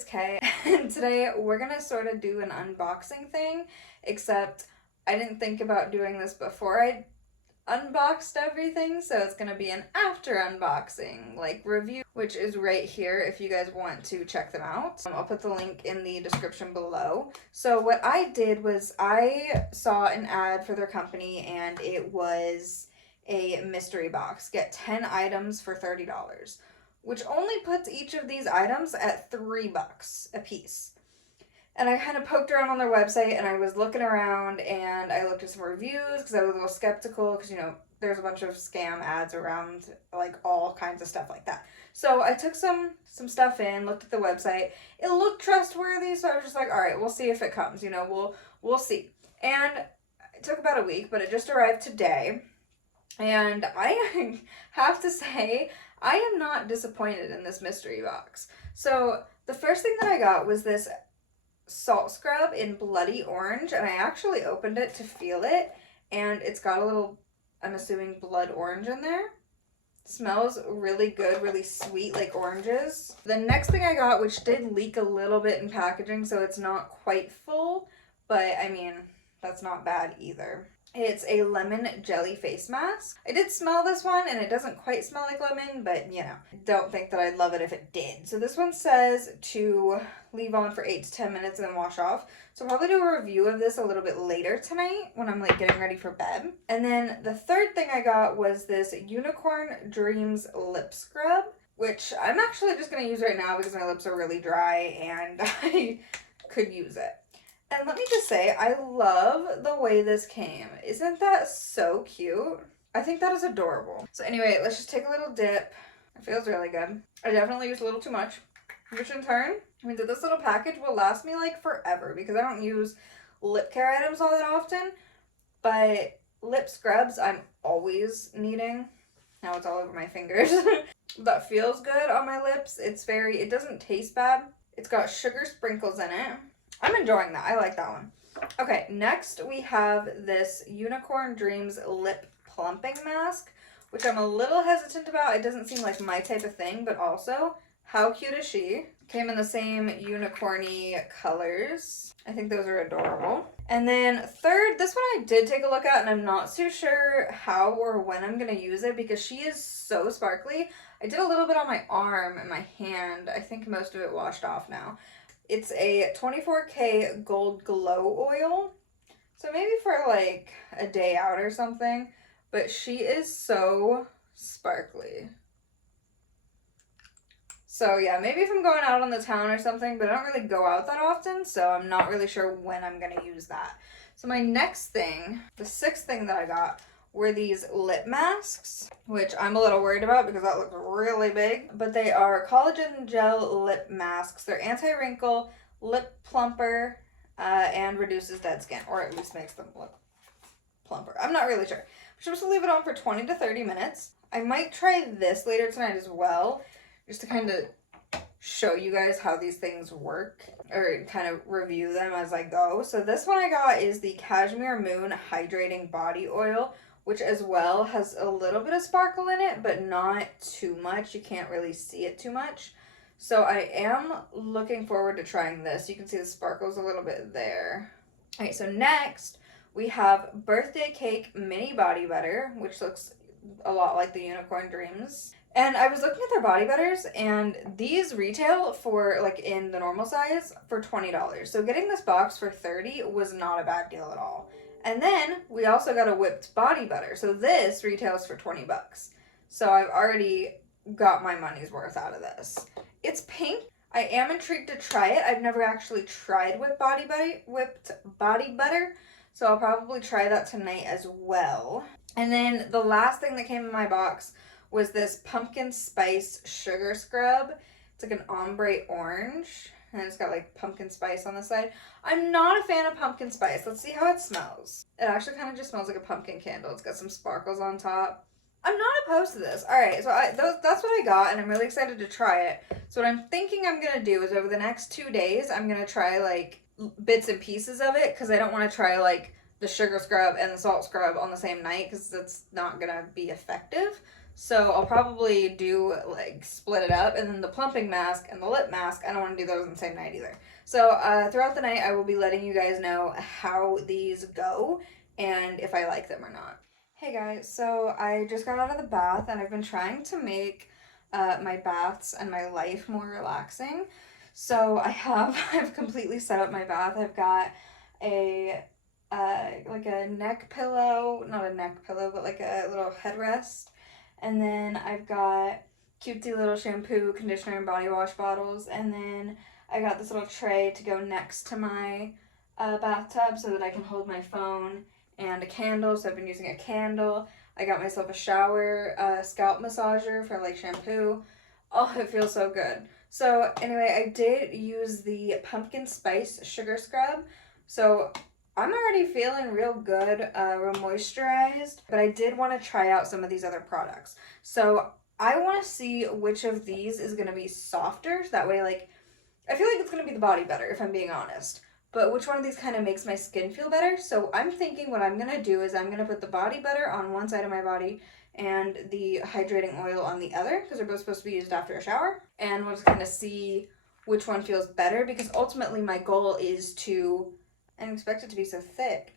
it's Kay, and today we're gonna sort of do an unboxing thing, except I didn't think about doing this before I unboxed everything, so it's gonna be an after unboxing, like review, which is right here if you guys want to check them out. I'll put the link in the description below. So what I did was I saw an ad for their company, and it was a mystery box. Get 10 items for $30. Which only puts each of these items at $3 a piece. And I kind of poked around on their website, and I was looking around, and I looked at some reviews because I was a little skeptical because, you know, there's a bunch of scam ads around, like all kinds of stuff like that. So I took some stuff in, looked at the website. It looked trustworthy, so I was just like, all right, we'll see if it comes. You know, we'll see. And it took about a week, but it just arrived today. And I have to say, I am not disappointed in this mystery box. So the first thing that I got was this salt scrub in bloody orange, and I actually opened it to feel it, and it's got a little, I'm assuming, blood orange in there. It smells really good, really sweet, like oranges. The next thing I got, which did leak a little bit in packaging, so it's not quite full, but I mean, that's not bad either. It's a lemon jelly face mask. I did smell this one, and it doesn't quite smell like lemon, but you know, don't think that I'd love it if it did. So this one says to leave on for 8 to 10 minutes and then wash off. So I'll probably do a review of this a little bit later tonight when I'm like getting ready for bed. And then the third thing I got was this Unicorn Dreams lip scrub, which I'm actually just going to use right now because my lips are really dry and I could use it. And let me just say, I love the way this came. Isn't that so cute? I think that is adorable. So anyway, let's just take a little dip. It feels really good. I definitely used a little too much, which in turn means that this little package will last me like forever because I don't use lip care items all that often, but lip scrubs I'm always needing. Now it's all over my fingers. That feels good on my lips. It doesn't taste bad. It's got sugar sprinkles in it. I'm enjoying that. I like that one. Okay, next we have this Unicorn Dreams Lip Plumping Mask, which I'm a little hesitant about. It doesn't seem like my type of thing, but also, how cute is she? Came in the same unicorny colors. I think those are adorable. And then third, this one I did take a look at, and I'm not too sure how or when I'm going to use it because she is so sparkly. I did a little bit on my arm and my hand. I think most of it washed off now. It's a 24K gold glow oil. So maybe for like a day out or something. But she is so sparkly. So yeah, maybe if I'm going out on the town or something, but I don't really go out that often, so I'm not really sure when I'm going to use that. So my next thing, the sixth thing that I got, were these lip masks, which I'm a little worried about because that looks really big. But they are collagen gel lip masks. They're anti-wrinkle, lip plumper, and reduces dead skin, or at least makes them look plumper. I'm not really sure. I'm supposed to leave it on for 20 to 30 minutes. I might try this later tonight as well, just to kind of show you guys how these things work, or kind of review them as I go. So this one I got is the Cashmere Moon Hydrating Body Oil, which as well has a little bit of sparkle in it, but not too much. You can't really see it too much. So I am looking forward to trying this. You can see the sparkles a little bit there. Okay, so next we have Birthday Cake Mini Body Butter, which looks a lot like the Unicorn Dreams. And I was looking at their body butters, and these retail for, like, in the normal size for $20. So getting this box for $30 was not a bad deal at all. And then we also got a whipped body butter. So this retails for $20. So I've already got my money's worth out of this. It's pink. I am intrigued to try it. I've never actually tried whipped body butter. So I'll probably try that tonight as well. And then the last thing that came in my box was this pumpkin spice sugar scrub. It's like an ombre orange, and it's got like pumpkin spice on the side. I'm not a fan of pumpkin spice. Let's see how it smells. It actually kind of just smells like a pumpkin candle. It's got some sparkles on top. I'm not opposed to this. All right, so that's what I got, and I'm really excited to try it. So what I'm thinking I'm going to do is over the next 2 days, I'm going to try like bits and pieces of it because I don't want to try like the sugar scrub and the salt scrub on the same night because that's not going to be effective. So I'll probably do like split it up, and then the plumping mask and the lip mask, I don't want to do those in the same night either. So throughout the night I will be letting you guys know how these go and if I like them or not. Hey guys, so I just got out of the bath and I've been trying to make my baths and my life more relaxing. So I've completely set up my bath. I've got a like a neck pillow, not a neck pillow, but like a little headrest. And then I've got cutesy little shampoo, conditioner, and body wash bottles. And then I got this little tray to go next to my bathtub so that I can hold my phone and a candle. So I've been using a candle. I got myself a shower scalp massager for like shampoo. Oh, it feels so good. So anyway, I did use the pumpkin spice sugar scrub. So I'm already feeling real good, real moisturized, but I did want to try out some of these other products. So I want to see which of these is going to be softer. So that way, like, I feel like it's going to be the body butter, if I'm being honest. But which one of these kind of makes my skin feel better? So I'm thinking what I'm going to do is I'm going to put the body butter on one side of my body and the hydrating oil on the other, because they're both supposed to be used after a shower. And we'll just kind of see which one feels better, because ultimately my goal is to, and expect it to be so thick,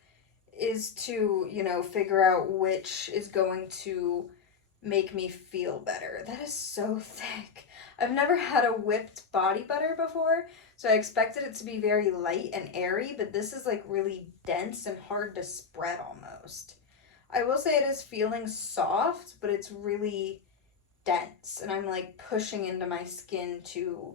is to, you know, figure out which is going to make me feel better. That is so thick. I've never had a whipped body butter before, so I expected it to be very light and airy, but this is like really dense and hard to spread almost. I will say it is feeling soft, but it's really dense, and I'm like pushing into my skin to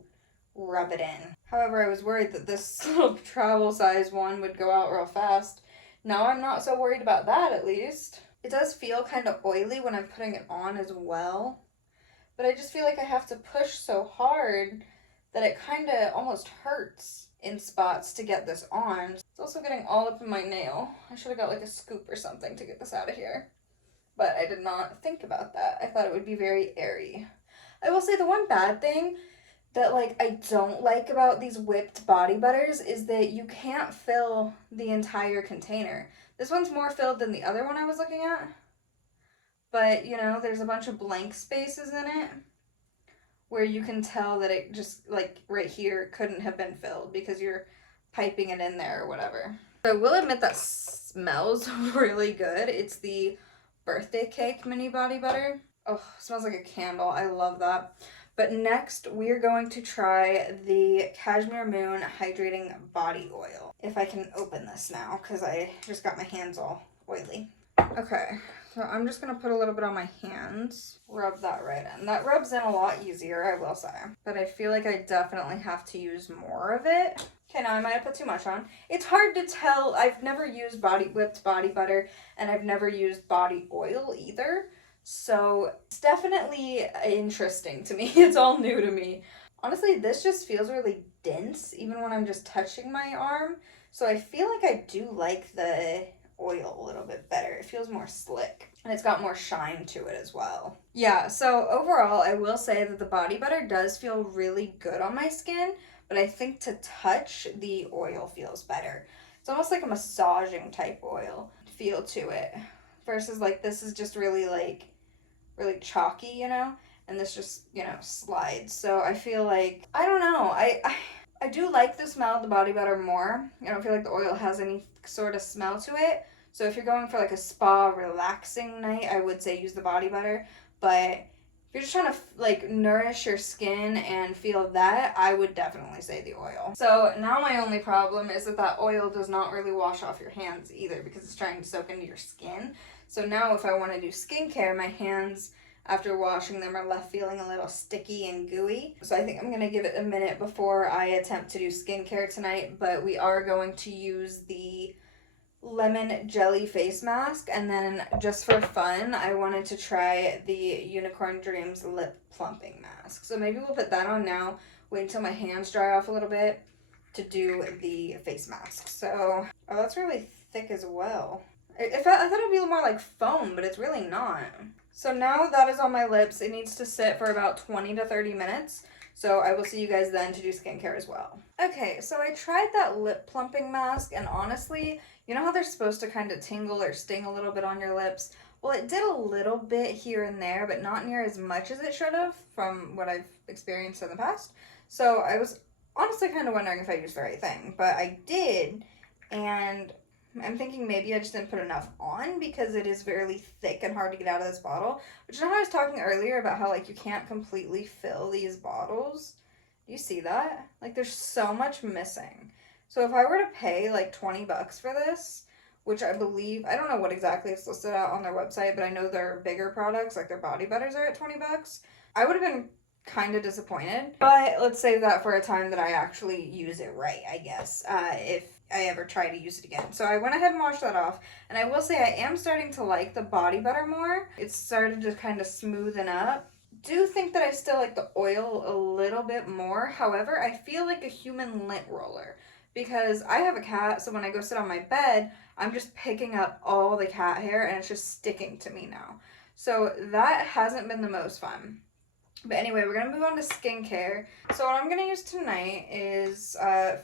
rub it in. However, I was worried that this little travel size one would go out real fast. Now I'm not so worried about that, at least. It does feel kind of oily when I'm putting it on as well, but I just feel like I have to push so hard that it kind of almost hurts in spots to get this on. It's also getting all up in my nail. I should have got like a scoop or something to get this out of here, but I did not think about that. I thought it would be very airy. I will say the one bad thing that like I don't like about these whipped body butters is that you can't fill the entire container. This one's more filled than the other one I was looking at, but you know, there's a bunch of blank spaces in it where you can tell that it just, like right here, couldn't have been filled because you're piping it in there or whatever. So I will admit that smells really good. It's the birthday cake mini body butter. Oh, it smells like a candle. I love that. But next, we're going to try the Cashmere Moon Hydrating Body Oil. If I can open this now, because I just got my hands all oily. Okay, so I'm just going to put a little bit on my hands. Rub that right in. That rubs in a lot easier, I will say. But I feel like I definitely have to use more of it. Okay, now I might have put too much on. It's hard to tell. I've never used whipped body butter, and I've never used body oil either. So it's definitely interesting to me. It's all new to me. Honestly, this just feels really dense, even when I'm just touching my arm. So I feel like I do like the oil a little bit better. It feels more slick, and it's got more shine to it as well. Yeah, so overall, I will say that the body butter does feel really good on my skin, but I think to touch, the oil feels better. It's almost like a massaging type oil feel to it, versus like this is just really like really chalky, you know, and this just, you know, slides. So I feel like, I don't know, I do like the smell of the body butter more. I don't feel like the oil has any sort of smell to it. So if you're going for like a spa relaxing night, I would say use the body butter. But if you're just trying to like nourish your skin and feel that, I would definitely say the oil. So now my only problem is that that oil does not really wash off your hands either, because it's trying to soak into your skin. So now if I want to do skincare, my hands after washing them are left feeling a little sticky and gooey. So I think I'm going to give it a minute before I attempt to do skincare tonight, but we are going to use the lemon jelly face mask, and then just for fun, I wanted to try the Unicorn Dreams lip plumping mask. So maybe we'll put that on now, wait until my hands dry off a little bit to do the face mask. So, oh, that's really thick as well. I thought it would be a little more like foam, but it's really not. So now that is on my lips. It needs to sit for about 20 to 30 minutes. So I will see you guys then to do skincare as well. Okay, so I tried that lip plumping mask, and honestly, You know how they're supposed to kind of tingle or sting a little bit on your lips? Well, it did a little bit here and there, but not near as much as it should have from what I've experienced in the past. So I was honestly kind of wondering if I used the right thing, but I did, and I'm thinking maybe I just didn't put enough on because it is very thick and hard to get out of this bottle. But you know how I was talking earlier about how like you can't completely fill these bottles? Do you see that? Like there's so much missing. So if I were to pay like 20 bucks for this, which I believe, I don't know what exactly it's listed out on their website, but I know their bigger products, like their body butters, are at 20 bucks. I would have been kind of disappointed, but let's save that for a time that I actually use it right, I guess, if I ever try to use it again. So I went ahead and washed that off, and I will say I am starting to like the body butter more. It's started to kind of smoothen up. Do think that I still like the oil a little bit more. However, I feel like a human lint roller because I have a cat, so when I go sit on my bed, I'm just picking up all the cat hair and it's just sticking to me now. So that hasn't been the most fun. But anyway, we're going to move on to skincare. So what I'm going to use tonight is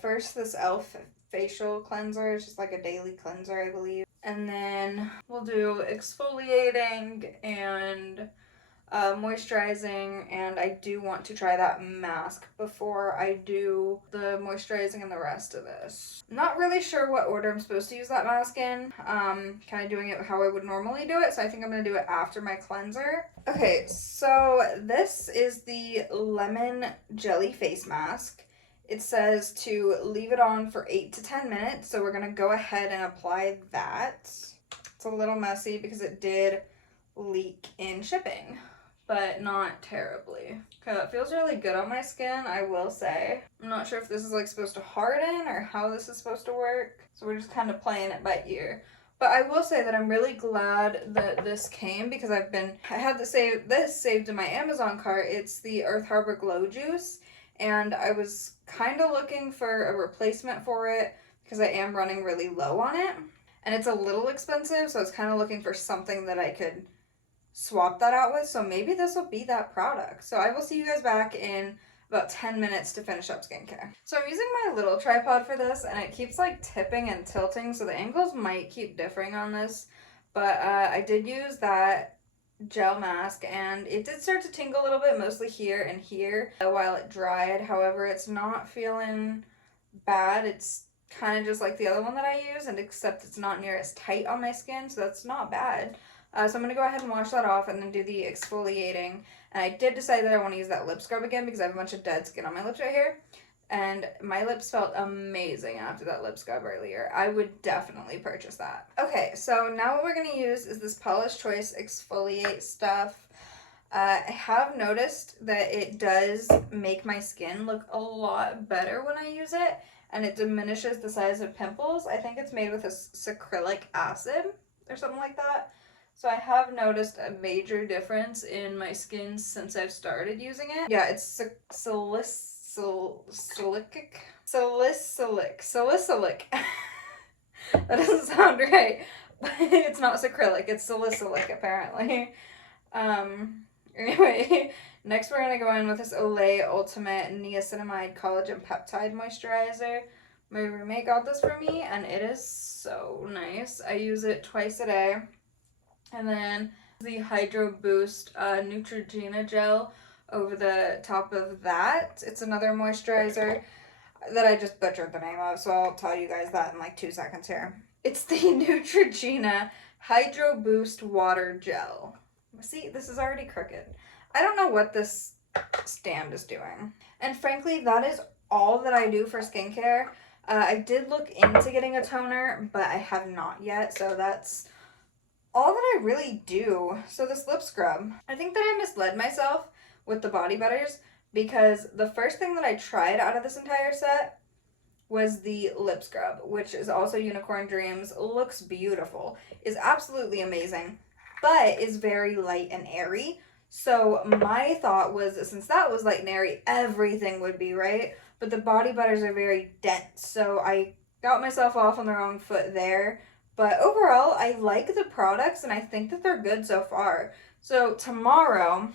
first this e.l.f. facial cleanser. It's just like a daily cleanser, I believe. And then we'll do exfoliating and moisturizing, and I do want to try that mask before I do the moisturizing and the rest of this. Not really sure what order I'm supposed to use that mask in. Kind of doing it how I would normally do it, so I think I'm going to do it after my cleanser. Okay, so this is the lemon jelly face mask. It says to leave it on for 8 to 10 minutes, so we're going to go ahead and apply that. It's a little messy because it did leak in shipping, but not terribly. Okay, it feels really good on my skin, I will say. I'm not sure if this is like supposed to harden or how this is supposed to work, so we're just kind of playing it by ear. But I will say that I'm really glad that this came because I had this saved in my Amazon cart. It's the Earth Harbor Glow Juice, and I was kind of looking for a replacement for it because I am running really low on it, and it's a little expensive, so I was kind of looking for something that I could swap that out with, so maybe this will be that product. So I will see you guys back in about 10 minutes to finish up skincare. So I'm using my little tripod for this, and it keeps like tipping and tilting, so the angles might keep differing on this, but I did use that gel mask, and it did start to tingle a little bit, mostly here and here, while it dried. However, it's not feeling bad. It's kind of just like the other one that I use, and except it's not near as tight on my skin, so that's not bad. So I'm going to go ahead and wash that off and then do the exfoliating. And I did decide that I want to use that lip scrub again because I have a bunch of dead skin on my lips right here. And my lips felt amazing after that lip scrub earlier. I would definitely purchase that. Okay, so now what we're going to use is this Paula's Choice Exfoliate stuff. I have noticed that it does make my skin look a lot better when I use it. And it diminishes the size of pimples. I think it's made with a sucralic acid or something like that. So I have noticed a major difference in my skin since I've started using it. Yeah, it's salicylic. That doesn't sound right. But it's not acrylic, it's salicylic apparently. Anyway, next we're going to go in with this Olay Ultimate Niacinamide Collagen Peptide Moisturizer. My roommate got this for me, and it is so nice. I use it twice a day. And then the Hydro Boost Neutrogena gel over the top of that. It's another moisturizer that I just butchered the name of, so I'll tell you guys that in like 2 seconds here. It's the Neutrogena Hydro Boost Water Gel. See, this is already crooked. I don't know what this stand is doing. And frankly, that is all that I do for skincare. I did look into getting a toner, but I have not yet, so that's all that I really do. So this lip scrub, I think that I misled myself with the body butters because the first thing that I tried out of this entire set was the lip scrub, which is also Unicorn Dreams. Looks beautiful, is absolutely amazing, but is very light and airy. So my thought was, since that was light and airy, everything would be right, but the body butters are very dense, so I got myself off on the wrong foot there. But overall, I like the products, and I think that they're good so far. So tomorrow,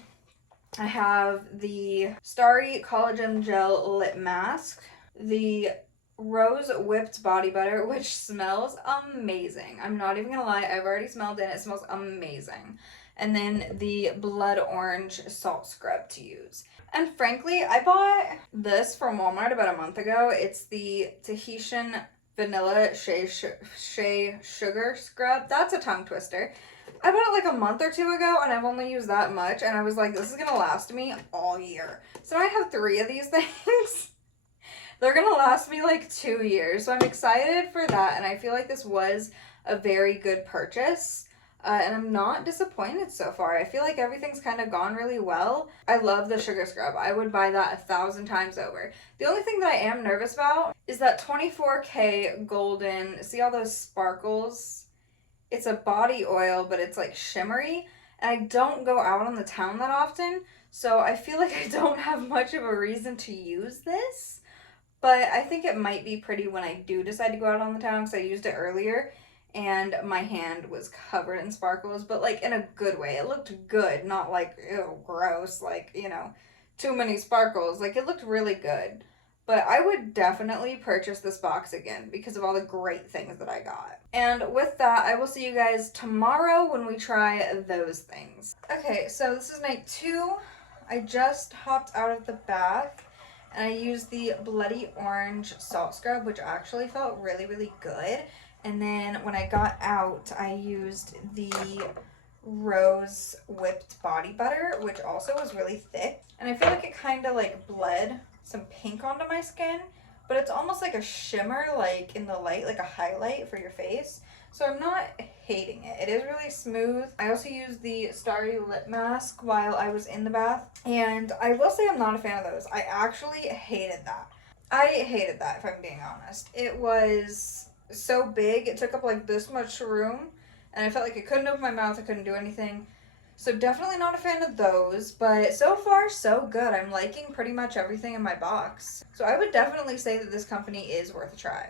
I have the Starry Collagen Gel Lip Mask, the rose whipped body butter, which smells amazing. I'm not even gonna lie, I've already smelled it. It smells amazing. And then the blood orange salt scrub to use. And frankly, I bought this from Walmart about a month ago. It's the Tahitian vanilla shea sugar scrub. That's a tongue twister. I bought it like a month or two ago, and I've only used that much, and I was like, this is gonna last me all year. So I have 3 of these things. They're gonna last me like 2 years, so I'm excited for that, and I feel like this was a very good purchase. And I'm not disappointed so far. I feel like everything's kind of gone really well. I love the sugar scrub. I would buy that 1,000 times over. The only thing that I am nervous about is that 24K golden, see all those sparkles? It's a body oil, but it's like shimmery. And I don't go out on the town that often, so I feel like I don't have much of a reason to use this. But I think it might be pretty when I do decide to go out on the town, because I used it earlier and my hand was covered in sparkles, but like in a good way. It looked good, not like, ew, gross, like, you know, too many sparkles. Like, it looked really good. But I would definitely purchase this box again because of all the great things that I got. And with that, I will see you guys tomorrow when we try those things. Okay, so this is night 2. I just hopped out of the bath and I used the bloody orange salt scrub, which actually felt really, really good. And then when I got out, I used the rose whipped body butter, which also was really thick. And I feel like it kind of like bled some pink onto my skin, but it's almost like a shimmer, like in the light, like a highlight for your face. So I'm not hating it. It is really smooth. I also used the Starry Lip Mask while I was in the bath. And I will say I'm not a fan of those. I actually hated that. I hated that, if I'm being honest. It was so big. It took up like this much room. And I felt like I couldn't open my mouth. I couldn't do anything. So definitely not a fan of those. But so far, so good. I'm liking pretty much everything in my box. So I would definitely say that this company is worth a try.